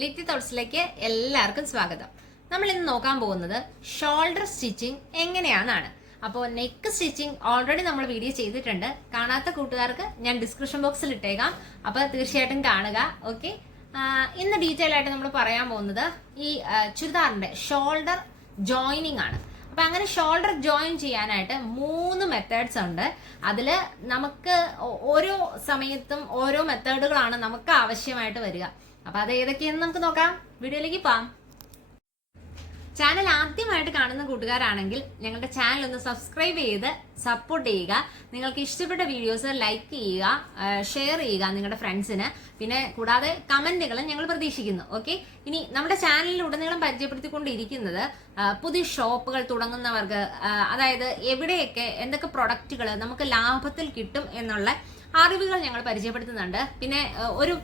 ലിറ്റി തോട്ട്സിലേക്ക് എല്ലാവർക്കും സ്വാഗതം. നമ്മൾ ഇന്ന് നോക്കാൻ പോകുന്നത് ഷോൾഡർ സ്റ്റിച്ചിങ് എങ്ങനെയാണെന്നാണ്. അപ്പോൾ നെക്ക് സ്റ്റിച്ചിങ് ഓൾറെഡി നമ്മൾ വീഡിയോ ചെയ്തിട്ടുണ്ട്. കാണാത്ത കൂട്ടുകാർക്ക് ഞാൻ ഡിസ്ക്രിപ്ഷൻ ബോക്സിൽ ഇട്ടേക്കാം. അപ്പോൾ തീർച്ചയായിട്ടും കാണുക. ഓക്കെ ഇന്ന് ഡീറ്റെയിൽ ആയിട്ട് നമ്മൾ പറയാൻ പോകുന്നത് ഈ ചുരിദാറിന്റെ ഷോൾഡർ ജോയിനിങ് ആണ്. അപ്പൊ അങ്ങനെ ഷോൾഡർ ജോയിൻ ചെയ്യാനായിട്ട് മൂന്ന് മെത്തേഡ്സ് ഉണ്ട്. അതിൽ നമുക്ക് ഓരോ സമയത്തും ഓരോ മെത്തേഡുകളാണ് നമുക്ക് ആവശ്യമായിട്ട് വരിക. അപ്പൊ അത് ഏതൊക്കെയെന്ന് നമുക്ക് നോക്കാം. വീഡിയോയിലേക്ക് പോവാം. ചാനൽ ആദ്യമായിട്ട് കാണുന്ന കൂട്ടുകാരാണെങ്കിൽ ഞങ്ങളുടെ ചാനൽ ഒന്ന് സബ്സ്ക്രൈബ് ചെയ്ത് സപ്പോർട്ട് ചെയ്യുക. നിങ്ങൾക്ക് ഇഷ്ടപ്പെട്ട വീഡിയോസ് ലൈക്ക് ചെയ്യുക ഷെയർ ചെയ്യുക നിങ്ങളുടെ ഫ്രണ്ട്സിന് പിന്നെ കൂടാതെ കമന്റുകളും ഞങ്ങൾ പ്രതീക്ഷിക്കുന്നു. ഓക്കെ ഇനി നമ്മുടെ ചാനലിൽ ഉടനീളം പരിചയപ്പെടുത്തിക്കൊണ്ടിരിക്കുന്നത് പുതിയ ഷോപ്പുകൾ തുടങ്ങുന്നവർക്ക് അതായത് എവിടെയൊക്കെ എന്തൊക്കെ പ്രൊഡക്റ്റുകൾ നമുക്ക് ലാഭത്തിൽ കിട്ടും എന്നുള്ള അറിവുകൾ ഞങ്ങൾ പരിചയപ്പെടുത്തുന്നുണ്ട്. പിന്നെ ഒരു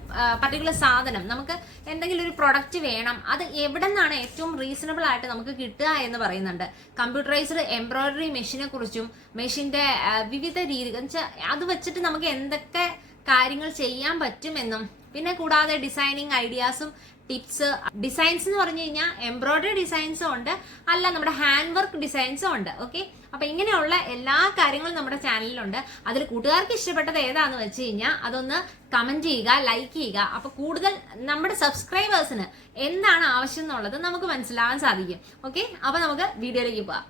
പർട്ടിക്കുലർ സാധനം. നമുക്ക് എന്തെങ്കിലും ഒരു പ്രൊഡക്റ്റ് വേണം അത് എവിടെ നിന്നാണ് ഏറ്റവും റീസണബിൾ ആയിട്ട് നമുക്ക് കിട്ടുക എന്ന് പറയുന്നുണ്ട്. കമ്പ്യൂട്ടറൈസ്ഡ് എംബ്രോയിഡറി മെഷീനെ കുറിച്ചും മെഷീന്റെ വിവിധ രീതികൾ അത് വെച്ചിട്ട് നമുക്ക് എന്തൊക്കെ കാര്യങ്ങൾ ചെയ്യാൻ പറ്റുമെന്നും പിന്നെ കൂടാതെ ഡിസൈനിങ് ഐഡിയാസും ടിപ്സ് ഡിസൈൻസ് എന്ന് പറഞ്ഞു കഴിഞ്ഞാൽ എംബ്രോയ്ഡറി ഡിസൈൻസും ഉണ്ട്. അല്ല നമ്മുടെ ഹാൻഡ് വർക്ക് ഡിസൈൻസും ഉണ്ട്. ഓക്കെ? അപ്പൊ ഇങ്ങനെയുള്ള എല്ലാ കാര്യങ്ങളും നമ്മുടെ ചാനലിലുണ്ട്. അതിൽ കൂട്ടുകാർക്ക് ഇഷ്ടപ്പെട്ടത് ഏതാന്ന് വെച്ച് കഴിഞ്ഞാൽ അതൊന്ന് കമന്റ് ചെയ്യുക ലൈക്ക് ചെയ്യുക. അപ്പൊ കൂടുതൽ നമ്മുടെ സബ്സ്ക്രൈബേഴ്സിന് എന്താണ് ആവശ്യം എന്നുള്ളത് നമുക്ക് മനസ്സിലാവാൻ സാധിക്കും. ഓക്കെ? അപ്പൊ നമുക്ക് വീഡിയോയിലേക്ക് പോവാം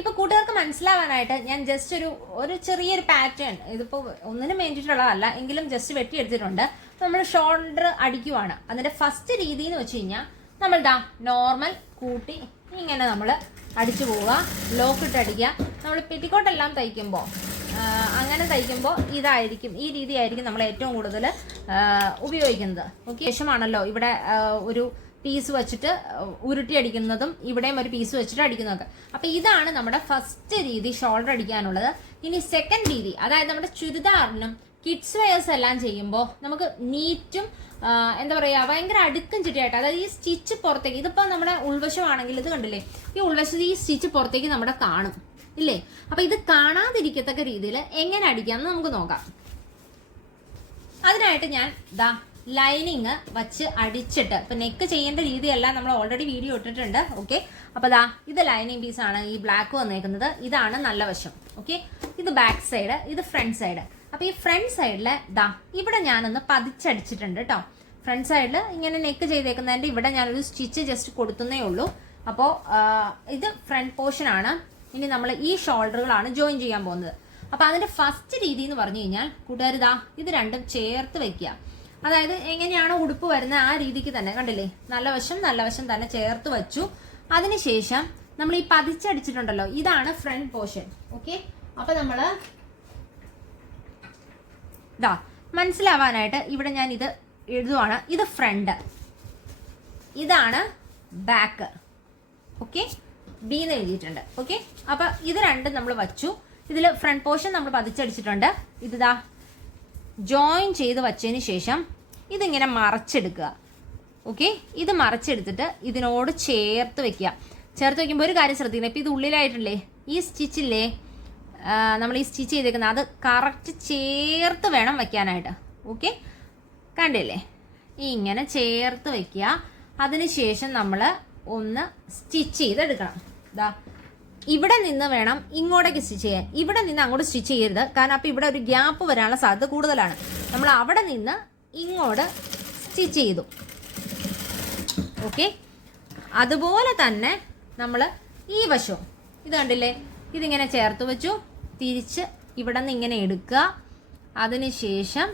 ഇപ്പൊ കൂട്ടുകാർക്ക് മനസ്സിലാവാനായിട്ട് ഞാൻ ജസ്റ്റ് ഒരു ഒരു ചെറിയൊരു പാറ്റേൺ ഇതിപ്പോ ഒന്നിനും വേണ്ടിയിട്ടുള്ളതല്ല എങ്കിലും ജസ്റ്റ് വെട്ടിയെടുത്തിട്ടുണ്ട്. നമ്മൾ ഷോൾഡർ അടിക്കുവാണ്. അതിന്റെ ഫസ്റ്റ് രീതി എന്ന് വെച്ച് കഴിഞ്ഞാൽ നമ്മൾ ദാ നോർമൽ കൂട്ടി ഇങ്ങനെ നമ്മൾ അടിച്ചു പോവുക ലോക്ക് ഇട്ട് അടിക്കുക. നമ്മൾ പെറ്റിക്കോട്ടെല്ലാം തയ്ക്കുമ്പോൾ അങ്ങനെ തയ്ക്കുമ്പോൾ ഇതായിരിക്കും ഈ രീതിയായിരിക്കും നമ്മൾ ഏറ്റവും കൂടുതൽ ഉപയോഗിക്കുന്നത്. ഓക്കെ ശേഷമാണല്ലോ ഇവിടെ ഒരു പീസ് വെച്ചിട്ട് ഉരുട്ടി അടിക്കുന്നതും ഇവിടെയും ഒരു പീസ് വെച്ചിട്ട് അടിക്കുന്നതൊക്കെ. അപ്പൊ ഇതാണ് നമ്മുടെ ഫസ്റ്റ് രീതി ഷോൾഡർ അടിക്കാനുള്ളത്. ഇനി സെക്കൻഡ് രീതി അതായത് നമ്മുടെ ചുരിദാറിനും കിഡ്സ് വെയേഴ്സ് എല്ലാം ചെയ്യുമ്പോൾ നമുക്ക് നീറ്റും എന്താ പറയുക ഭയങ്കര അടുക്കും ചിട്ടിയായിട്ട് അതായത് ഈ സ്റ്റിച്ച് പുറത്തേക്ക് ഇതിപ്പോൾ നമ്മുടെ ഉൾവശമാണെങ്കിൽ ഇത് കണ്ടില്ലേ? ഈ ഉൾവശത്ത് ഈ സ്റ്റിച്ച് പുറത്തേക്ക് നമ്മുടെ കാണും ഇല്ലേ? അപ്പൊ ഇത് കാണാതിരിക്കത്തക്ക രീതിയിൽ എങ്ങനെ അടിക്കാമെന്ന് നമുക്ക് നോക്കാം. അതിനായിട്ട് ഞാൻ ദാ ലൈനിങ് വച്ച് അടിച്ചിട്ട്. ഇപ്പൊ നെക്ക് ചെയ്യേണ്ട രീതിയല്ല നമ്മൾ ഓൾറെഡി വീഡിയോ ഇട്ടിട്ടുണ്ട്. ഓക്കെ അപ്പൊ ദാ ഇത് ലൈനിങ് പീസ് ആണ് ഈ ബ്ലാക്ക് വന്നേക്കുന്നത്. ഇതാണ് നല്ല വശം. ഓക്കെ ഇത് ബാക്ക് സൈഡ് ഇത് ഫ്രണ്ട് സൈഡ് അപ്പൊ ഈ ഫ്രണ്ട് സൈഡിൽ ദാ ഇവിടെ ഞാനൊന്ന് പതിച്ചടിച്ചിട്ടുണ്ട് കേട്ടോ ഫ്രണ്ട് സൈഡിൽ ഇങ്ങനെ നെക്ക് ചെയ്തേക്കുന്നതിന്റെ ഇവിടെ ഞാനൊരു സ്റ്റിച്ച് ജസ്റ്റ് കൊടുത്തുന്നേ ഉള്ളൂ. അപ്പോൾ ഇത് ഫ്രണ്ട് പോർഷൻ ആണ്. ഇനി നമ്മൾ ഈ ഷോൾഡറുകളാണ് ജോയിൻ ചെയ്യാൻ പോകുന്നത്. അപ്പോൾ അതിന്റെ ഫസ്റ്റ് രീതി എന്ന് പറഞ്ഞു കഴിഞ്ഞാൽ കൂട്ടുകാരിതാ ഇത് രണ്ടും ചേർത്ത് വെക്കുക. അതായത് എങ്ങനെയാണോ ഉടുപ്പ് വരുന്നത് ആ രീതിക്ക് തന്നെ കണ്ടില്ലേ? നല്ല വശം നല്ല വശം തന്നെ ചേർത്ത് വച്ചു. അതിനുശേഷം നമ്മൾ ഈ പതിച്ചടിച്ചിട്ടുണ്ടല്ലോ ഇതാണ് ഫ്രണ്ട് പോർഷൻ ഓക്കെ അപ്പൊ നമ്മൾ ഇതാ മനസ്സിലാവാനായിട്ട് ഇവിടെ ഞാൻ ഇത് എഴുതുവാണ്. ഇത് ഫ്രണ്ട് ഇതാണ് ബാക്ക് ഓക്കെ ബി എന്ന് എഴുതിയിട്ടുണ്ട്. ഓക്കെ അപ്പൊ ഇത് രണ്ടും നമ്മൾ വച്ചു. ഇതിൽ ഫ്രണ്ട് പോർഷൻ നമ്മൾ പതിച്ചടിച്ചിട്ടുണ്ട്. ഇതാ ജോയിൻ ചെയ്ത് വച്ചതിന് ശേഷം ഇതിങ്ങനെ മറച്ചെടുക്കുക. ഓക്കെ ഇത് മറച്ചെടുത്തിട്ട് ഇതിനോട് ചേർത്ത് വെക്കുക. ചേർത്ത് വെക്കുമ്പോൾ ഒരു കാര്യം ശ്രദ്ധിക്കണം. ഇപ്പം ഇത് ഉള്ളിലായിട്ടില്ലേ? ഈ സ്റ്റിച്ചില്ലേ നമ്മൾ ഈ സ്റ്റിച്ച് ചെയ്തേക്കുന്നത് അത് കറക്റ്റ് ചേർത്ത് വേണം വെക്കാനായിട്ട്. ഓക്കെ കണ്ടില്ലേ? ഇങ്ങനെ ചേർത്ത് വെക്കുക. അതിനുശേഷം നമ്മൾ ഒന്ന് സ്റ്റിച്ച് ചെയ്തെടുക്കണം. ഇതാ ഇവിടെ നിന്ന് വേണം ഇങ്ങോട്ടേക്ക് സ്റ്റിച്ച് ചെയ്യാൻ. ഇവിടെ നിന്ന് അങ്ങോട്ട് സ്റ്റിച്ച് ചെയ്യരുത്. കാരണം അപ്പോൾ ഇവിടെ ഒരു ഗ്യാപ്പ് വരാനുള്ള സാധ്യത കൂടുതലാണ്. നമ്മൾ അവിടെ നിന്ന് ഇങ്ങോട്ട് സ്റ്റിച്ച് ചെയ്തു. ഓക്കെ അതുപോലെ തന്നെ നമ്മൾ ഈ വശവും. ഇത് കണ്ടില്ലേ? ഇതിങ്ങനെ ചേർത്ത് വെച്ചു. തിരിച്ച് ഇവിടെ നിന്ന് ഇങ്ങനെ എടുക്കുക. അതിനുശേഷം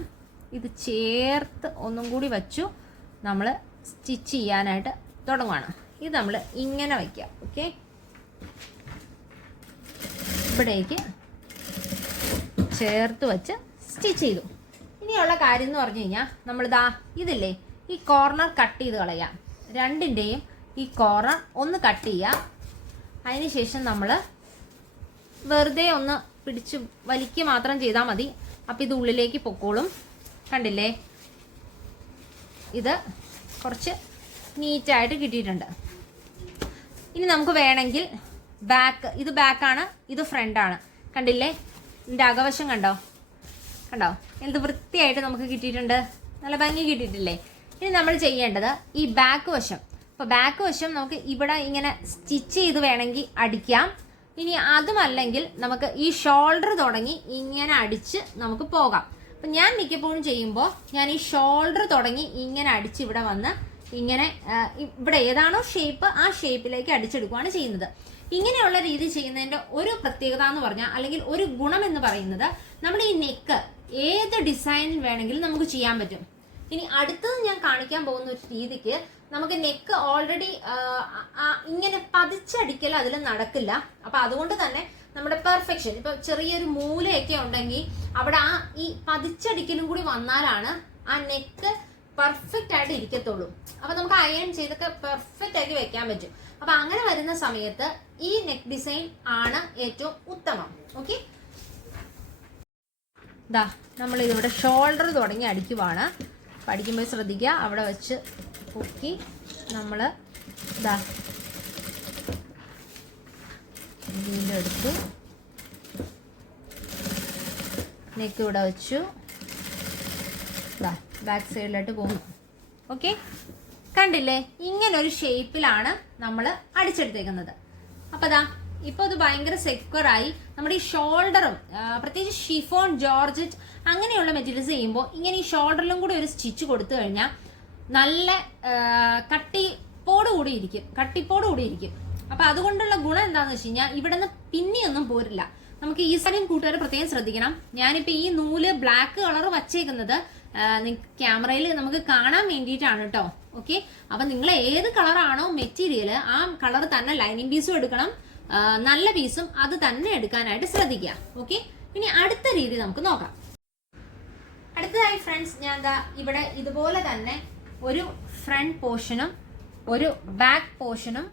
ഇത് ചേർത്ത് ഒന്നും കൂടി വച്ചു. നമ്മൾ സ്റ്റിച്ച് ചെയ്യാനായിട്ട് തുടങ്ങുകയാണ് ഇത് നമ്മൾ ഇങ്ങനെ വയ്ക്കുക ഓക്കെ ഇവിടേക്ക് ചേർത്ത് വച്ച് സ്റ്റിച്ച് ചെയ്തു. ഇനിയുള്ള കാര്യം എന്ന് പറഞ്ഞു കഴിഞ്ഞാൽ നമ്മളിതാ ഇതില്ലേ ഈ കോർണർ കട്ട് ചെയ്ത് കളയാം. രണ്ടിന്റെയും ഈ കോർണർ ഒന്ന് കട്ട് ചെയ്യുക അതിനുശേഷം നമ്മൾ വെറുതെ ഒന്ന് പിടിച്ച് വലിക്കുക മാത്രം ചെയ്താൽ മതി. അപ്പം ഇത് ഉള്ളിലേക്ക് പൊക്കോളും. കണ്ടില്ലേ? ഇത് കുറച്ച് നീറ്റായിട്ട് കിട്ടിയിട്ടുണ്ട്. ഇനി നമുക്ക് വേണമെങ്കിൽ ബാക്ക് ഇത് ബാക്കാണ് ഇത് ഫ്രണ്ടാണ് കണ്ടില്ലേ? ഇതിന്റെ അകവശം കണ്ടോ? കണ്ടോ? എന്ത് വൃത്തിയായിട്ട് നമുക്ക് കിട്ടിയിട്ടുണ്ട്. നല്ല ഭംഗി കിട്ടിയിട്ടില്ലേ? ഇനി നമ്മൾ ചെയ്യേണ്ടത് ഈ ബാക്ക് വശം. അപ്പോൾ ബാക്ക് വശം നമുക്ക് ഇവിടെ ഇങ്ങനെ സ്റ്റിച്ച് ചെയ്ത് വേണമെങ്കിൽ അടിക്കാം. ഇനി അതുമല്ലെങ്കിൽ നമുക്ക് ഈ ഷോൾഡർ തുടങ്ങി ഇങ്ങനെ അടിച്ച് നമുക്ക് പോകാം. അപ്പം ഞാൻ മിക്കപ്പോഴും ചെയ്യുമ്പോൾ ഞാൻ ഈ ഷോൾഡർ തുടങ്ങി ഇങ്ങനെ അടിച്ച് ഇവിടെ വന്ന് ഇങ്ങനെ ഇവിടെ ഏതാണോ ഷേപ്പ് ആ ഷേപ്പിലേക്ക് അടിച്ചെടുക്കുകയാണ് ചെയ്യുന്നത്. ഇങ്ങനെയുള്ള രീതി ചെയ്യുന്നതിന്റെ ഒരു പ്രത്യേകത എന്ന് പറഞ്ഞാൽ അല്ലെങ്കിൽ ഒരു ഗുണം എന്ന് പറയുന്നത് നമ്മുടെ ഈ നെക്ക് ഏത് ഡിസൈനിൽ വേണമെങ്കിലും നമുക്ക് ചെയ്യാൻ പറ്റും. ഇനി അടുത്തത് ഞാൻ കാണിക്കാൻ പോകുന്ന ഒരു രീതിക്ക് നമുക്ക് നെക്ക് ഓൾറെഡി ഇങ്ങനെ പതിച്ചടിക്കൽ അതിൽ നടക്കില്ല. അപ്പൊ അതുകൊണ്ട് തന്നെ നമ്മുടെ പെർഫെക്ഷൻ ഇപ്പൊ ചെറിയൊരു മൂലയൊക്കെ ഉണ്ടെങ്കിൽ അവിടെ ആ ഈ പതിച്ചടിക്കലും കൂടി വന്നാലാണ് ആ നെക്ക് പെർഫെക്റ്റ് ആയിട്ട് ഇരിക്കത്തുള്ളൂ. അപ്പൊ നമുക്ക് അയൺ ചെയ്തൊക്കെ പെർഫെക്റ്റ് ആക്കി വെക്കാൻ പറ്റും. അപ്പൊ അങ്ങനെ വരുന്ന സമയത്ത് ഈ നെക്ക് ഡിസൈൻ ആണ് ഏറ്റവും ഉത്തമം. ഓക്കെ ദാ നമ്മൾ ഇതിവിടെ ഷോൾഡർ തുടങ്ങി അടിക്കുവാണ്. പഠിക്കുമ്പോൾ ശ്രദ്ധിക്കുക. അവിടെ വെച്ച് പൊക്കി നമ്മൾ ദാ വീണ്ടും എടുത്തു നെക്ക് ഇവിടെ വെച്ചു. ദാ ബാക്ക് സൈഡിലോട്ട് പോകും. ഓക്കെ കണ്ടില്ലേ? ഇങ്ങനെ ഒരു ഷേപ്പിലാണ് നമ്മൾ അടിച്ചെടുത്തേക്കുന്നത്. അപ്പൊ ദാ ഇപ്പൊ അത് ഭയങ്കര സെക്യൂർ ആയി. നമ്മുടെ ഈ ഷോൾഡറും പ്രത്യേകിച്ച് ഷിഫോൺ ജോർജറ്റ് അങ്ങനെയുള്ള മെറ്റീരിയൽസ് ചെയ്യുമ്പോൾ ഇങ്ങനെ ഈ ഷോൾഡറിലും കൂടി ഒരു സ്റ്റിച്ച് കൊടുത്തു കഴിഞ്ഞാൽ നല്ല കട്ടിപ്പോട് കൂടി ഇരിക്കും. കട്ടിപ്പോട് കൂടി ഇരിക്കും. അപ്പൊ അതുകൊണ്ടുള്ള ഗുണം എന്താണെന്ന് വെച്ച് കഴിഞ്ഞാൽ ഇവിടെ നിന്ന് പിന്നിയൊന്നും പോരില്ല. നമുക്ക് ഈ സാരിയും കൂട്ടുകാർ പ്രത്യേകം ശ്രദ്ധിക്കണം. ഞാനിപ്പോ ഈ നൂൽ ബ്ലാക്ക് കളർ വച്ചേക്കുന്നത് ക്യാമറയിൽ നമുക്ക് കാണാൻ വേണ്ടിയിട്ടാണ് കേട്ടോ ഓക്കെ അപ്പൊ നിങ്ങൾ ഏത് കളറാണോ മെറ്റീരിയൽ ആ കളർ തന്നെ ലൈനിങ് പീസും എടുക്കണം. നല്ല പീസും അത് തന്നെ എടുക്കാനായിട്ട് ശ്രദ്ധിക്കുക. ഓക്കെ ഇനി അടുത്ത രീതി നമുക്ക് നോക്കാം. അടുത്തതായി ഫ്രണ്ട്സ് ഞാൻ എന്താ ഇവിടെ ഇതുപോലെ തന്നെ ഒരു ഫ്രണ്ട് പോർഷനും ഒരു ബാക്ക് പോർഷനും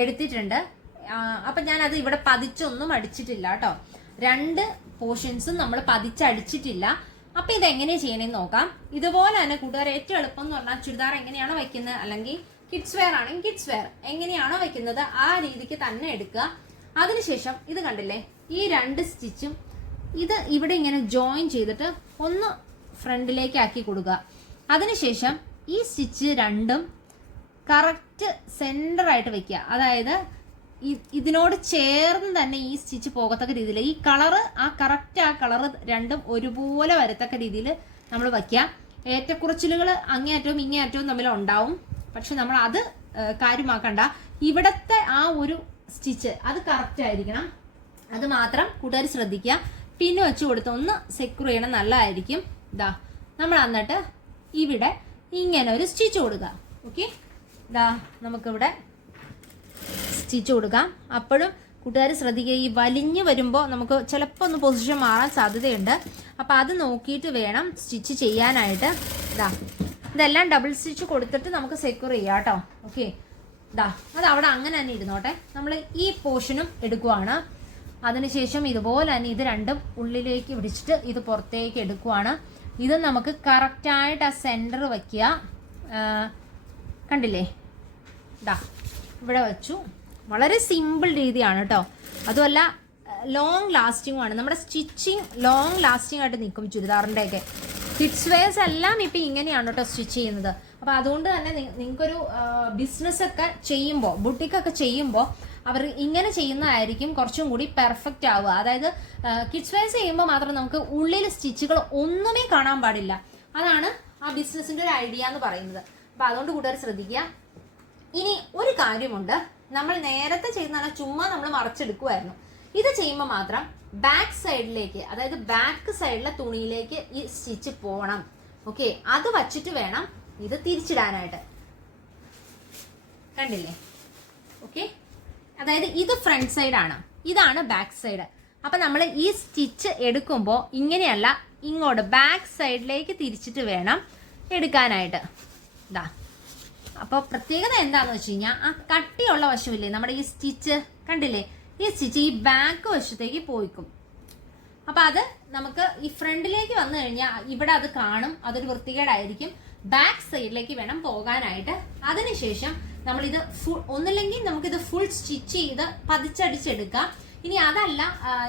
എടുത്തിട്ടുണ്ട്. അപ്പം അത് ഇവിടെ പതിച്ചൊന്നും അടിച്ചിട്ടില്ല കേട്ടോ. രണ്ട് പോർഷൻസും നമ്മൾ പതിച്ചടിച്ചിട്ടില്ല. അപ്പൊ ഇത് എങ്ങനെ ചെയ്യണമെന്ന് നോക്കാം. ഇതുപോലെ തന്നെ കൂട്ടുകാർ ഏറ്റവും എളുപ്പം എന്ന് പറഞ്ഞാൽ ചുരിദാർ എങ്ങനെയാണ് വെക്കുന്നത് അല്ലെങ്കിൽ കിഡ്സ് വെയർ ആണെങ്കിൽ കിഡ്സ് വെയർ എങ്ങനെയാണോ വെക്കുന്നത് ആ രീതിക്ക് തന്നെ എടുക്കുക. അതിനുശേഷം ഇത് കണ്ടില്ലേ? ഈ രണ്ട് സ്റ്റിച്ചും ഇത് ഇവിടെ ഇങ്ങനെ ജോയിൻ ചെയ്തിട്ട് ഒന്ന് ഫ്രണ്ടിലേക്ക് ആക്കി കൊടുക്കുക. അതിനുശേഷം ഈ സ്റ്റിച്ച് രണ്ടും കറക്റ്റ് സെന്റർ ആയിട്ട് വെക്കുക. അതായത് ഇതിനോട് ചേർന്ന് തന്നെ ഈ സ്റ്റിച്ച് പോകത്തക്ക രീതിയിൽ ഈ കളറ് ആ കറക്റ്റ് ആ കളറ് രണ്ടും ഒരുപോലെ വരത്തക്ക രീതിയിൽ നമ്മൾ വയ്ക്കുക. ഏറ്റക്കുറച്ചിലുകൾ അങ്ങേയറ്റവും ഇങ്ങേയറ്റവും തമ്മിൽ ഉണ്ടാവും. പക്ഷെ നമ്മൾ അത് കാര്യമാക്കണ്ട. ഇവിടത്തെ ആ ഒരു സ്റ്റിച്ച് അത് കറക്റ്റ് ആയിരിക്കണം. അത് മാത്രം കൂട്ടുകാർ ശ്രദ്ധിക്കുക. പിന്നെ വെച്ച് കൊടുത്ത് ഒന്ന് സെക്യൂർ ചെയ്യണം നല്ലതായിരിക്കും. ഇതാ നമ്മൾ എന്നിട്ട് ഇവിടെ ഇങ്ങനെ ഒരു സ്റ്റിച്ച് കൊടുക്കുക. ഓക്കെ ഇതാ നമുക്കിവിടെ സ്റ്റിച്ച് കൊടുക്കാം. അപ്പോഴും കൂട്ടുകാർ ശ്രദ്ധിക്കുക ഈ വലിഞ്ഞ് വരുമ്പോൾ നമുക്ക് ചിലപ്പോൾ ഒന്ന് പൊസിഷൻ മാറാൻ സാധ്യതയുണ്ട്. അപ്പോൾ അത് നോക്കിയിട്ട് വേണം സ്റ്റിച്ച് ചെയ്യാനായിട്ട്. ഇതാ ഇതെല്ലാം ഡബിൾ സ്റ്റിച്ച് കൊടുത്തിട്ട് നമുക്ക് സെക്യൂർ ചെയ്യാം കേട്ടോ. ഓക്കെ ഇതാ അത് അവിടെ അങ്ങനെ തന്നെ ഇരുന്നോട്ടെ. നമ്മൾ ഈ പോർഷനും എടുക്കുവാണ്. അതിനുശേഷം ഇതുപോലെ തന്നെ ഇത് രണ്ടും ഉള്ളിലേക്ക് പിടിച്ചിട്ട് ഇത് പുറത്തേക്ക് എടുക്കുവാണ്. ഇത് നമുക്ക് കറക്റ്റായിട്ട് ആ സെന്റർ വയ്ക്കുക. കണ്ടില്ലേ? ഇതാ ഇവിടെ വെച്ചു. വളരെ സിമ്പിൾ രീതിയാണ് കേട്ടോ. അതുമല്ല ലോങ് ലാസ്റ്റിംഗ് ആണ്. നമ്മുടെ സ്റ്റിച്ചിങ് ലോങ് ലാസ്റ്റിംഗ് ആയിട്ട് നിൽക്കും ചുരിദാറിന്റെ ഒക്കെ കിഡ്സ് വെയർസ് എല്ലാം ഇപ്പൊ ഇങ്ങനെയാണ് കേട്ടോ സ്റ്റിച്ച് ചെയ്യുന്നത്. അപ്പോൾ അതുകൊണ്ട് തന്നെ നിങ്ങൾക്കൊരു ബിസിനസ് ഒക്കെ ചെയ്യുമ്പോൾ ബുട്ടിക്കൊക്കെ ചെയ്യുമ്പോൾ അവർ ഇങ്ങനെ ചെയ്യുന്നതായിരിക്കും കുറച്ചും കൂടി പെർഫെക്റ്റ് ആവുക. അതായത് കിഡ്സ് വെയർസ് ചെയ്യുമ്പോൾ മാത്രം നമുക്ക് ഉള്ളിൽ സ്റ്റിച്ചുകൾ ഒന്നുമേ കാണാൻ പാടില്ല. അതാണ് ആ ബിസിനസ്സിന്റെ ഒരു ഐഡിയ എന്ന് പറയുന്നത്. അപ്പോൾ അതുകൊണ്ട് കൂട്ടുകാർ ശ്രദ്ധിക്കുക. ഇനി ഒരു കാര്യമുണ്ട്. നമ്മൾ നേരത്തെ ചെയ്യുന്നതാണ് ചുമ്മാ നമ്മൾ മറച്ചെടുക്കുമായിരുന്നു ഇത് ചെയ്യുമ്പോൾ മാത്രം ബാക്ക് സൈഡിലേക്ക് അതായത് ബാക്ക് സൈഡിലെ തുണിയിലേക്ക് ഈ സ്റ്റിച്ച് പോകണം ഓക്കെ അത് വച്ചിട്ട് വേണം ഇത് തിരിച്ചിടാനായിട്ട്. കണ്ടില്ലേ? ഓക്കെ അതായത് ഇത് ഫ്രണ്ട് സൈഡാണ് ഇതാണ് ബാക്ക് സൈഡ് അപ്പൊ നമ്മൾ ഈ സ്റ്റിച്ച് എടുക്കുമ്പോൾ ഇങ്ങനെയല്ല ഇങ്ങോട്ട് ബാക്ക് സൈഡിലേക്ക് തിരിച്ചിട്ട് വേണം എടുക്കാനായിട്ട്. ഇതാ അപ്പോൾ പ്രത്യേകത എന്താണെന്ന് വെച്ച് കഴിഞ്ഞാൽ ആ കട്ടിയുള്ള വശമില്ലേ നമ്മുടെ ഈ സ്റ്റിച്ച് കണ്ടില്ലേ? ഈ സ്റ്റിച്ച് ഈ ബാക്ക് വശത്തേക്ക് പോയിക്കും. അപ്പൊ അത് നമുക്ക് ഈ ഫ്രണ്ടിലേക്ക് വന്നു കഴിഞ്ഞാൽ ഇവിടെ അത് കാണും അതൊരു വൃത്തികേടായിരിക്കും. ബാക്ക് സൈഡിലേക്ക് വേണം പോകാനായിട്ട്. അതിനുശേഷം നമ്മൾ ഇത് ഫുൾ ഒന്നില്ലെങ്കിൽ നമുക്കിത് ഫുൾ സ്റ്റിച്ച് ചെയ്ത് പതിച്ചടിച്ചെടുക്കാം. ഇനി അതല്ല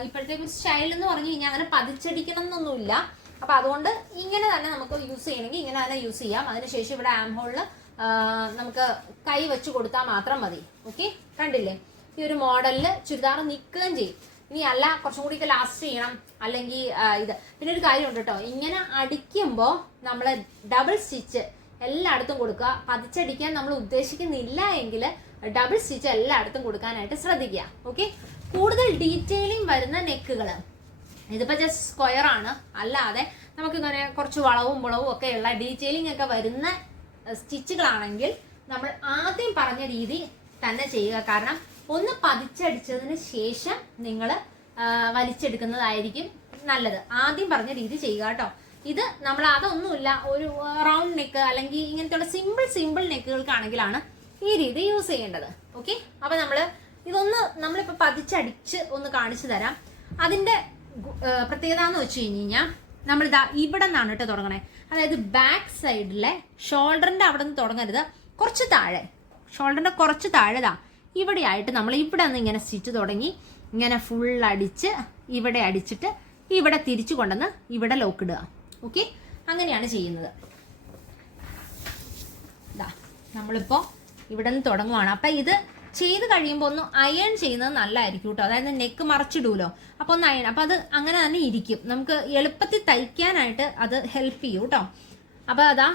ഇപ്പോഴത്തെ ഒരു സ്റ്റൈൽ എന്ന് പറഞ്ഞു കഴിഞ്ഞാൽ അങ്ങനെ പതിച്ചടിക്കണം എന്നൊന്നുമില്ല. അപ്പോൾ അതുകൊണ്ട് ഇങ്ങനെ തന്നെ നമുക്ക് യൂസ് ചെയ്യണമെങ്കിൽ ഇങ്ങനെ തന്നെ യൂസ് ചെയ്യാം. അതിനുശേഷം ഇവിടെ ആംഹോളിൽ നമുക്ക് കൈ വെച്ച് കൊടുത്താൽ മാത്രം മതി. ഓക്കെ കണ്ടില്ലേ? ഈ ഒരു മോഡലിൽ ചുരിദാർ നിൽക്കുകയും ചെയ്യും. ഇനി അല്ല കുറച്ചും കൂടി ലാസ്റ്റ് ചെയ്യണം. അല്ലെങ്കിൽ ഇത്. പിന്നെ ഒരു കാര്യമുണ്ട് കേട്ടോ. ഇങ്ങനെ അടിക്കുമ്പോൾ നമ്മൾ ഡബിൾ സ്റ്റിച്ച് എല്ലായിടത്തും കൊടുക്കുക. പതിച്ചടിക്കാൻ നമ്മൾ ഉദ്ദേശിക്കുന്നില്ല എങ്കിൽ ഡബിൾ സ്റ്റിച്ച് എല്ലായിടത്തും കൊടുക്കാനായിട്ട് ശ്രദ്ധിക്കുക. ഓക്കെ കൂടുതൽ ഡീറ്റെയിലിംഗ് വരുന്ന നെക്കുകൾ ഇതിപ്പോൾ ജസ്റ്റ് സ്ക്വയർ ആണ്. അല്ലാതെ നമുക്ക് ഇങ്ങനെ കുറച്ച് വളവും മുളവും ഒക്കെ ഉള്ള ഡീറ്റെയിലിംഗ് ഒക്കെ വരുന്ന സ്റ്റിച്ചുകളാണെങ്കിൽ നമ്മൾ ആദ്യം പറഞ്ഞ രീതി തന്നെ ചെയ്യുക. കാരണം ഒന്ന് പതിച്ചടിച്ചതിന് ശേഷം നിങ്ങൾ വലിച്ചെടുക്കുന്നതായിരിക്കും നല്ലത്. ആദ്യം പറഞ്ഞ രീതി ചെയ്യുക കേട്ടോ. ഇത് നമ്മൾ അതൊന്നുമില്ല ഒരു റൗണ്ട് നെക്ക് അല്ലെങ്കിൽ ഇങ്ങനത്തെ സിമ്പിൾ സിമ്പിൾ നെക്കുകൾക്കാണെങ്കിലാണ് ഈ രീതി യൂസ് ചെയ്യേണ്ടത്. ഓക്കെ അപ്പൊ നമ്മൾ ഇതൊന്ന് നമ്മളിപ്പോൾ പതിച്ചടിച്ച് ഒന്ന് കാണിച്ചു തരാം. അതിന്റെ ഗു- പ്രത്യേകത എന്ന് വെച്ച് കഴിഞ്ഞ് കഴിഞ്ഞാൽ നമ്മളിതാ ഇവിടെ നിന്നാണ് കേട്ടോ തുടങ്ങണേ. അതായത് ബാക്ക് സൈഡിലെ ഷോൾഡറിന്റെ അവിടെ നിന്ന് തുടങ്ങരുത്. കുറച്ച് താഴെ. ഷോൾഡറിന്റെ കുറച്ച് താഴെതാ. ഇവിടെ ആയിട്ട് നമ്മൾ ഇവിടെ നിന്ന് ഇങ്ങനെ സ്റ്റിച്ച് തുടങ്ങി ഇങ്ങനെ ഫുൾ അടിച്ച് ഇവിടെ അടിച്ചിട്ട് ഇവിടെ തിരിച്ചു കൊണ്ടുവന്ന് ഇവിടെ ലോക്ക് ഇടുക. ഓക്കെ അങ്ങനെയാണ് ചെയ്യുന്നത്. ദാ നമ്മളിപ്പോൾ ഇവിടെ നിന്ന് തുടങ്ങുവാണ്. അപ്പം ഇത് ചെയ്ത് കഴിയുമ്പോൾ ഒന്ന് അയൺ ചെയ്യുന്നത് നല്ലതായിരിക്കും കേട്ടോ. അതായത് നെക്ക് മറച്ചിടൂലോ. അപ്പോൾ ഒന്ന് അയൺ അപ്പോൾ അത് അങ്ങനെ തന്നെ ഇരിക്കും. നമുക്ക് എളുപ്പത്തിൽ തയ്ക്കാനായിട്ട് അത് ഹെൽപ്പ് ചെയ്യും കേട്ടോ. അപ്പോൾ അതാ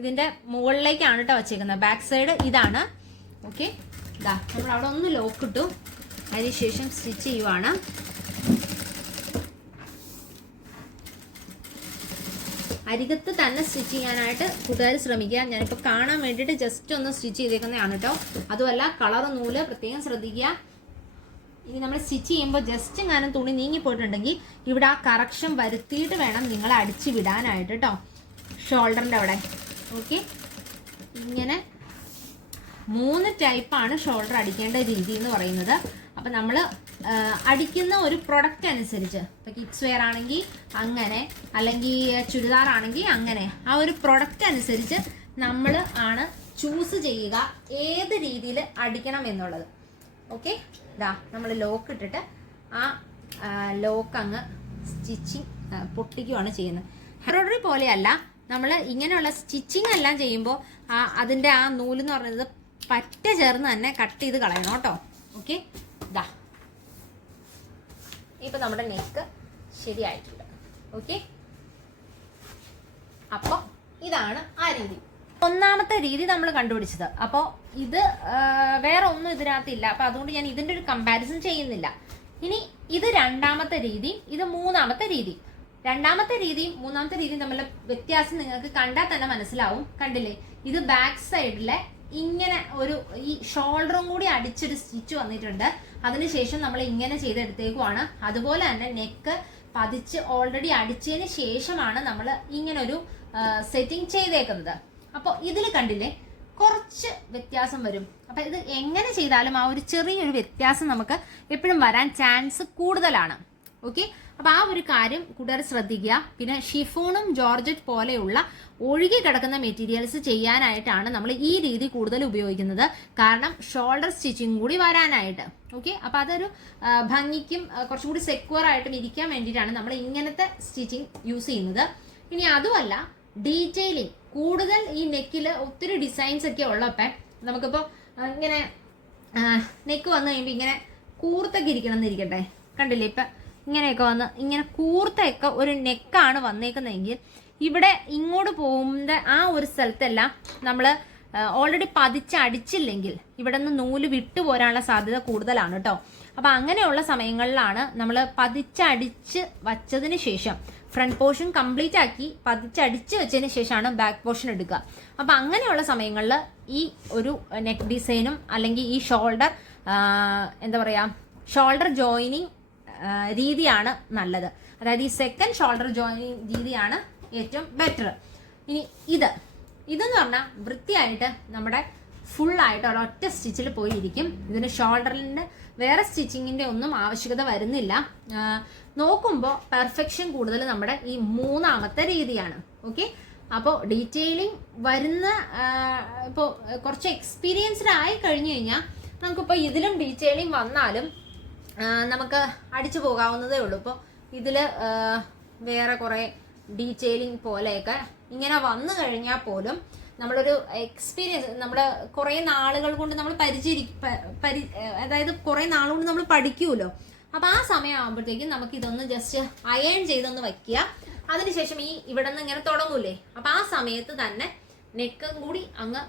ഇതിന്റെ മുകളിലേക്കാണ് കേട്ടോ വച്ചേക്കുന്നത്. ബാക്ക് സൈഡ് ഇതാണ്. ഓക്കെ ഇതാ നമ്മൾ അവിടെ ഒന്ന് ലോക്ക് ഇട്ടു. അതിനുശേഷം സ്റ്റിച്ച് ചെയ്യുവാണ്. അരികത്ത് തന്നെ സ്റ്റിച്ച് ചെയ്യാനായിട്ട് കൂട്ടുകാർ ശ്രമിക്കുക. ഞാനിപ്പോൾ കാണാൻ വേണ്ടിയിട്ട് ജസ്റ്റ് ഒന്ന് സ്റ്റിച്ച് ചെയ്തേക്കുന്നതാണ് കേട്ടോ. അതുമല്ല കളർ നൂൽ പ്രത്യേകം ശ്രദ്ധിക്കുക. ഇനി നമ്മൾ സ്റ്റിച്ച് ചെയ്യുമ്പോൾ ജസ്റ്റ് ഞാനും തുണി നീങ്ങിപ്പോയിട്ടുണ്ടെങ്കിൽ ഇവിടെ ആ കറക്ഷൻ വരുത്തിയിട്ട് വേണം നിങ്ങൾ അടിച്ച് വിടാനായിട്ട് കേട്ടോ. ഷോൾഡറിന്റെ അവിടെ. ഓക്കെ ഇങ്ങനെ മൂന്ന് ടൈപ്പാണ് ഷോൾഡർ അടിക്കേണ്ട രീതി എന്ന് പറയുന്നത്. അപ്പം നമ്മൾ അടിക്കുന്ന ഒരു പ്രൊഡക്റ്റ് അനുസരിച്ച് ഇപ്പം കിഡ്സ് വെയർ ആണെങ്കിൽ അങ്ങനെ അല്ലെങ്കിൽ ചുരിദാർ ആണെങ്കിൽ അങ്ങനെ ആ ഒരു പ്രൊഡക്റ്റ് അനുസരിച്ച് നമ്മൾ ആണ് ചൂസ് ചെയ്യുക ഏത് രീതിയിൽ അടിക്കണം എന്നുള്ളത്. ഓക്കെ ഇതാ നമ്മൾ ലോക്ക് ഇട്ടിട്ട് ആ ലോക്ക് അങ്ങ് സ്റ്റിച്ചിങ് പൊട്ടിക്കുകയാണ് ചെയ്യുന്നത്. എംബ്രോയിഡറി പോലെയല്ല നമ്മൾ ഇങ്ങനെയുള്ള സ്റ്റിച്ചിങ് എല്ലാം ചെയ്യുമ്പോൾ ആ അതിന്റെ ആ നൂലെന്ന് പറയുന്നത് പറ്റ ചേർന്ന് തന്നെ കട്ട് ചെയ്ത് കളയണം കേട്ടോ. ഓക്കെ ഇതാ ഇപ്പം നമ്മുടെ നെക്ക് ശരിയായിട്ടുണ്ട്. ഓക്കെ അപ്പോൾ ഇതാണ് ആ രീതി. ഒന്നാമത്തെ രീതി നമ്മൾ കണ്ടുപിടിച്ചത്. അപ്പോൾ ഇത് വേറെ ഒന്നും ഇതിനകത്തില്ല അപ്പോൾ അതുകൊണ്ട് ഞാൻ ഇതിന്റെ ഒരു കമ്പാരിസൺ ചെയ്യുന്നില്ല. ഇനി ഇത് രണ്ടാമത്തെ രീതി ഇത് മൂന്നാമത്തെ രീതി. രണ്ടാമത്തെ രീതിയും മൂന്നാമത്തെ രീതിയും തമ്മിലുള്ള വ്യത്യാസം നിങ്ങൾക്ക് കണ്ടാൽ തന്നെ മനസ്സിലാവും. കണ്ടില്ലേ? ഇത് ബാക്ക് സൈഡിലെ ഇങ്ങനെ ഒരു ഈ ഷോൾഡറും കൂടി അടിച്ചൊരു സ്റ്റിച്ച് വന്നിട്ടുണ്ട്. അതിനുശേഷം നമ്മൾ ഇങ്ങനെ ചെയ്തെടുത്തേക്കുവാണ്. അതുപോലെ തന്നെ നെക്ക് പതിച്ച് ഓൾറെഡി അടിച്ചതിന് ശേഷമാണ് നമ്മൾ ഇങ്ങനെ ഒരു സെറ്റിംഗ് ചെയ്തേക്കുന്നത്. അപ്പോൾ ഇതിൽ കണ്ടില്ലേ കുറച്ച് വ്യത്യാസം വരും. അപ്പം ഇത് എങ്ങനെ ചെയ്താലും ആ ഒരു ചെറിയൊരു വ്യത്യാസം നമുക്ക് എപ്പോഴും വരാൻ ചാൻസ് കൂടുതലാണ്. ഓക്കെ അപ്പോൾ ആ ഒരു കാര്യം കൂടുതൽ ശ്രദ്ധിക്കുക. പിന്നെ ഷിഫോണും ജോർജറ്റ് പോലെയുള്ള ഒഴുകി കിടക്കുന്ന മെറ്റീരിയൽസ് ചെയ്യാനായിട്ടാണ് നമ്മൾ ഈ രീതി കൂടുതൽ ഉപയോഗിക്കുന്നത്. കാരണം ഷോൾഡർ സ്റ്റിച്ചിങ് കൂടി വരാനായിട്ട്. ഓക്കെ അപ്പോൾ അതൊരു ഭംഗിക്കും കുറച്ചും കൂടി സെക്യൂർ ആയിട്ടും ഇരിക്കാൻ വേണ്ടിയിട്ടാണ് നമ്മൾ ഇങ്ങനത്തെ സ്റ്റിച്ചിങ് യൂസ് ചെയ്യുന്നത്. ഇനി അതുമല്ല ഡീറ്റെയിലിംഗ് കൂടുതൽ ഈ നെക്കിൽ ഒത്തിരി ഡിസൈൻസ് ഒക്കെ ഉള്ളപ്പോൾ നമുക്കിപ്പോൾ ഇങ്ങനെ നെക്ക് വന്നു കഴിയുമ്പോൾ ഇങ്ങനെ കൂർത്തൊക്കെ ഇരിക്കണം എന്നിരിക്കട്ടെ. കണ്ടില്ലേ? ഇപ്പം ഇങ്ങനെയൊക്കെ വന്ന് ഇങ്ങനെ കൂർത്തൊക്കെ ഒരു നെക്കാണ് വന്നേക്കുന്നതെങ്കിൽ ഇവിടെ ഇങ്ങോട്ട് പോകുന്ന ആ ഒരു സ്ഥലത്തെല്ലാം നമ്മൾ ഓൾറെഡി പതിച്ച് അടിച്ചില്ലെങ്കിൽ ഇവിടെ നിന്ന് നൂൽ വിട്ടു പോരാനുള്ള സാധ്യത കൂടുതലാണ് കേട്ടോ അപ്പോൾ അങ്ങനെയുള്ള സമയങ്ങളിലാണ് നമ്മൾ പതിച്ചടിച്ച് വച്ചതിന് ശേഷം ഫ്രണ്ട് പോർഷൻ കംപ്ലീറ്റ് ആക്കി പതിച്ചടിച്ച് വെച്ചതിന് ശേഷമാണ് ബാക്ക് പോർഷൻ എടുക്കുക. അപ്പോൾ അങ്ങനെയുള്ള സമയങ്ങളിൽ ഈ ഒരു നെക്ക് ഡിസൈനും അല്ലെങ്കിൽ ഈ ഷോൾഡർ എന്താ പറയുക ഷോൾഡർ ജോയിനിങ് രീതിയാണ് നല്ലത്. അതായത് ഈ സെക്കൻഡ് ഷോൾഡർ ജോയിനിങ് രീതിയാണ് ഏറ്റവും ബെറ്റർ ഇനി ഇത്. ഇതെന്ന് പറഞ്ഞാൽ വൃത്തിയായിട്ട് നമ്മുടെ അവിടെ ഒറ്റ സ്റ്റിച്ചിൽ പോയിരിക്കും. ഇതിന് ഷോൾഡറിന്റെ വേറെ സ്റ്റിച്ചിങ്ങിന്റെ ഒന്നും ആവശ്യകത വരുന്നില്ല. നോക്കുമ്പോൾ പെർഫെക്ഷൻ കൂടുതൽ നമ്മുടെ ഈ മൂന്നാമത്തെ രീതിയാണ്. ഓക്കെ അപ്പോൾ ഡീറ്റെയിലിംഗ് വരുന്ന ഇപ്പോൾ കുറച്ച് എക്സ്പീരിയൻസ്ഡ് ആയി കഴിഞ്ഞു കഴിഞ്ഞാൽ നമുക്കിപ്പോൾ ഇതിലും ഡീറ്റെയിലിംഗ് വന്നാലും നമുക്ക് അടിച്ചു പോകാവുന്നതേ ഉള്ളൂ. ഇപ്പോൾ ഇതിൽ വേറെ കുറേ ഡീറ്റെയിലിംഗ് പോലെയൊക്കെ ഇങ്ങനെ വന്നു കഴിഞ്ഞാൽ പോലും നമ്മളൊരു എക്സ്പീരിയൻസ് നമ്മൾ കുറേ നാളുകൾ കൊണ്ട് നമ്മൾ പരിചരി പരി അതായത് കുറേ നാളുകൊണ്ട് നമ്മൾ പഠിക്കുമല്ലോ അപ്പം ആ സമയമാകുമ്പോഴത്തേക്കും നമുക്ക് ഇതൊന്ന് ജസ്റ്റ് അയൺ ചെയ്തൊന്ന് വയ്ക്കുക. അതിനുശേഷം ഈ ഇവിടെ നിന്ന് ഇങ്ങനെ തുടങ്ങൂലേ. അപ്പം ആ സമയത്ത് തന്നെ നെക്കും കൂടി അങ്ങ്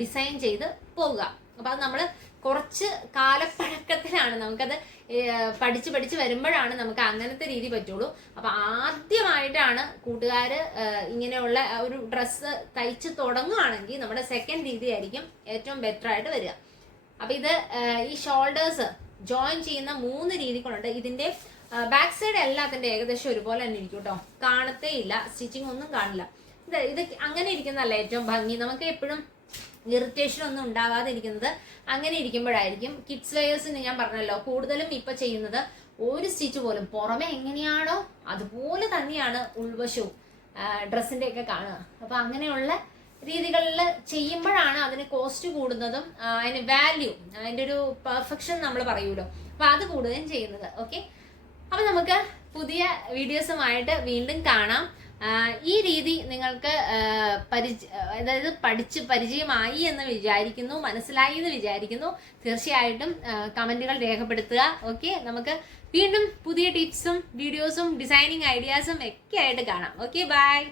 ഡിസൈൻ ചെയ്ത് പോവുക. അപ്പോൾ അത് നമ്മൾ കുറച്ച് കാലപ്പഴക്കത്തിലാണ് നമുക്കത് പഠിച്ച് പഠിച്ച് വരുമ്പോഴാണ് നമുക്ക് അങ്ങനത്തെ രീതി പറ്റുള്ളൂ. അപ്പോൾ ആദ്യമായിട്ടാണ് കൂട്ടുകാർ ഇങ്ങനെയുള്ള ഒരു ഡ്രസ്സ് തയ്ച്ച് തുടങ്ങുകയാണെങ്കിൽ നമ്മുടെ സെക്കൻഡ് രീതി ആയിരിക്കും ഏറ്റവും ബെറ്റർ ആയിട്ട് വരിക. അപ്പോൾ ഇത് ഈ ഷോൾഡേഴ്സ് ജോയിൻ ചെയ്യുന്ന മൂന്ന് രീതി രീതികളുണ്ട് ഇതിന്റെ ബാക്ക് സൈഡ് എല്ലാത്തിന്റെ ഏകദേശം ഒരുപോലെ തന്നെ ഇരിക്കും കേട്ടോ കാണത്തേ ഇല്ല സ്റ്റിച്ചിങ് ഒന്നും കാണില്ല. ഇത് ഇത് അങ്ങനെ ഇരിക്കുന്നതല്ല ഏറ്റവും ഭംഗി. നമുക്ക് എപ്പോഴും ഇറിറ്റേഷൻ ഒന്നും ഉണ്ടാവാതിരിക്കുന്നത് അങ്ങനെ ഇരിക്കുമ്പോഴായിരിക്കും. കിഡ്സ് വെയേഴ്സിന് ഞാൻ പറഞ്ഞല്ലോ കൂടുതലും ഇപ്പൊ ചെയ്യുന്നത് ഒരു സ്റ്റിച്ച് പോലും പുറമെ എങ്ങനെയാണോ അതുപോലെ തന്നെയാണ് ഉൾവശവും ഡ്രസ്സിന്റെ ഒക്കെ കാണുക. അപ്പൊ അങ്ങനെയുള്ള രീതികളിൽ ചെയ്യുമ്പോഴാണ് അതിന് കോസ്റ്റ് കൂടുന്നതും അതിന് വാല്യൂ അതിന്റെ ഒരു പെർഫെക്ഷൻ നമ്മൾ പറയൂലോ അപ്പൊ അത് കൂടുതലും ചെയ്യുന്നത്. ഓക്കെ അപ്പൊ നമുക്ക് പുതിയ വീഡിയോസുമായിട്ട് വീണ്ടും കാണാം. ഈ രീതി നിങ്ങൾക്ക് പരിചയ പരിച അതായത് പഠിച്ച് പരിചയമായി എന്ന് വിചാരിക്കുന്നു മനസ്സിലായി എന്ന് വിചാരിക്കുന്നു തീർച്ചയായിട്ടും കമന്റുകൾ രേഖപ്പെടുത്തുക ഓക്കെ? നമുക്ക് വീണ്ടും പുതിയ ടിപ്സും വീഡിയോസും ഡിസൈനിങ് ഐഡിയാസും ഒക്കെ ആയിട്ട് കാണാം. Okay bye!